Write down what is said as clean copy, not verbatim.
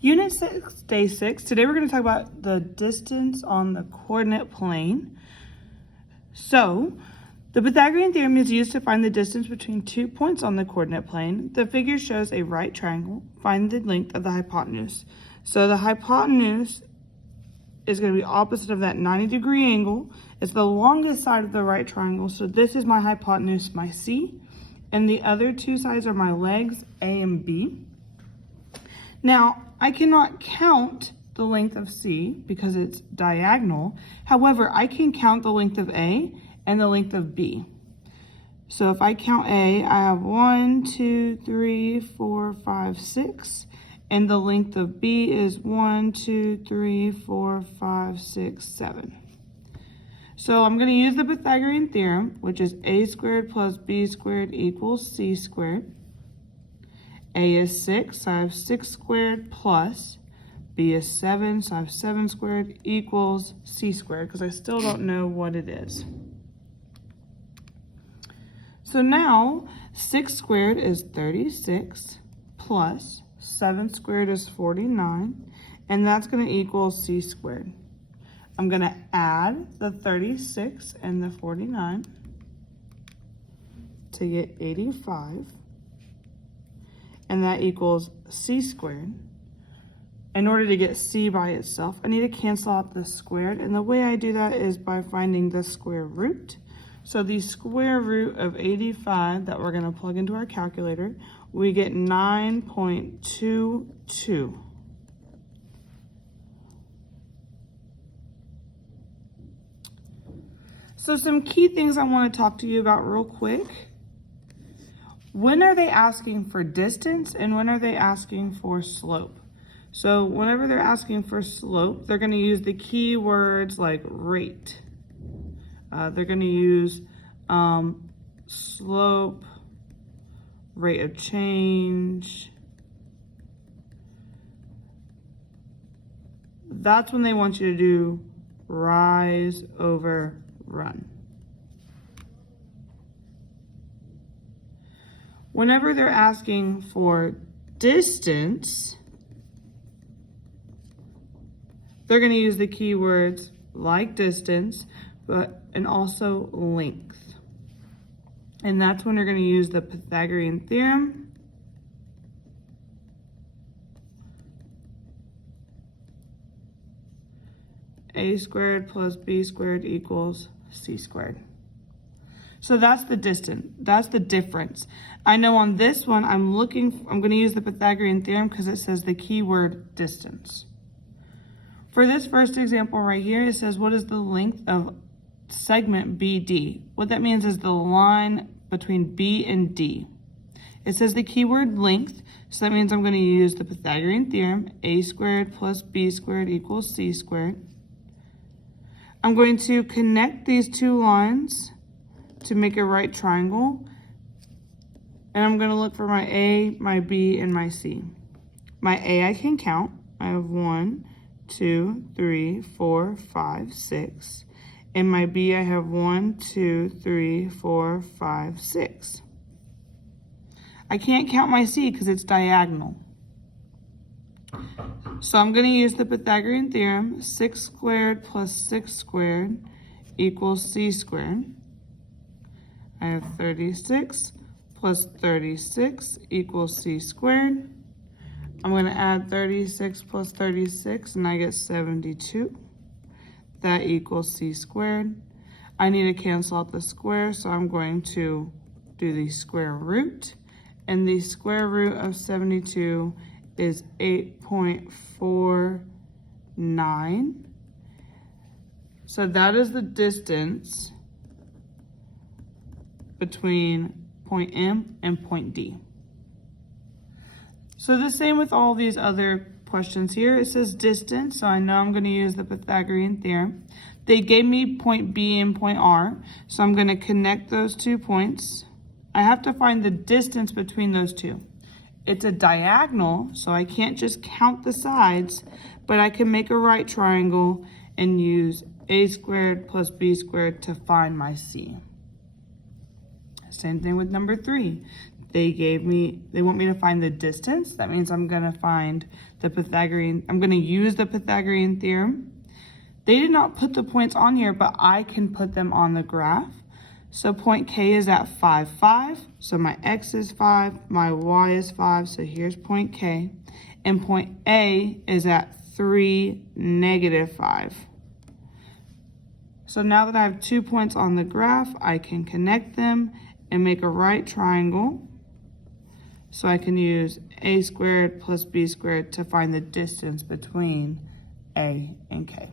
Unit 6, Day 6. Today we're going to talk about the distance on the coordinate plane. So, the Pythagorean theorem is used to find the distance between 2 points on the coordinate plane. The figure shows a right triangle. Find the length of the hypotenuse. So the hypotenuse is going to be opposite of that 90-degree angle. It's the longest side of the right triangle. So this is my hypotenuse, my C. And the other two sides are my legs, A and B. Now, I cannot count the length of C because it's diagonal. However, I can count the length of A and the length of B. So if I count A, I have 1, 2, 3, 4, 5, 6. And the length of B is 1, 2, 3, 4, 5, 6, 7. So I'm going to use the Pythagorean theorem, which is A squared plus B squared equals C squared. A is 6, so I have 6 squared plus B is 7, so I have 7 squared equals C squared, because I still don't know what it is. So now 6 squared is 36 plus 7 squared is 49, and that's going to equal C squared. I'm going to add the 36 and the 49 to get 85. And that equals C squared. In order to get C by itself, I need to cancel out the squared. And the way I do that is by finding the square root. So the square root of 85 that we're going to plug into our calculator, we get 9.22. So some key things I want to talk to you about real quick. When are they asking for distance and when are they asking for slope? So whenever they're asking for slope, they're going to use the keywords like rate. They're going to use slope, rate of change. That's when they want you to do rise over run. Whenever they're asking for distance, they're going to use the keywords like distance, and also length. And that's when they're going to use the Pythagorean theorem. A squared plus B squared equals C squared. So that's the distance, that's the difference. I know on this one, I'm going to use the Pythagorean theorem because it says the keyword distance. For this first example right here, it says, what is the length of segment BD? What that means is the line between B and D. It says the keyword length, so that means I'm going to use the Pythagorean theorem, A squared plus B squared equals C squared. I'm going to connect these two lines to make a right triangle. And I'm going to look for my A, my B, and my C. My A I can count. I have 1, 2, 3, 4, 5, 6. And my B I have 1, 2, 3, 4, 5, 6. I can't count my C because it's diagonal. So I'm going to use the Pythagorean theorem. 6 squared plus 6 squared equals C squared. I have 36 plus 36 equals C squared. I'm going to add 36 plus 36 and I get 72. That equals C squared. I need to cancel out the square, so I'm going to do the square root. And the square root of 72 is 8.49. So that is the distance between point M and point D. So the same with all these other questions here. It says distance, so I know I'm going to use the Pythagorean theorem. They gave me point B and point R, so I'm going to connect those 2 points. I have to find the distance between those two. It's a diagonal, so I can't just count the sides, but I can make a right triangle and use A squared plus B squared to find my C. Same thing with number 3. they want me to find the distance. That means I'm gonna find I'm gonna use the Pythagorean theorem. They did not put the points on here, but I can put them on the graph. So point K is at 5, 5. So my X is 5, my Y is 5. So here's point K. And point A is at 3, -5. So now that I have 2 points on the graph, I can connect them and make a right triangle. So I can use a² + b² to find the distance between A and K.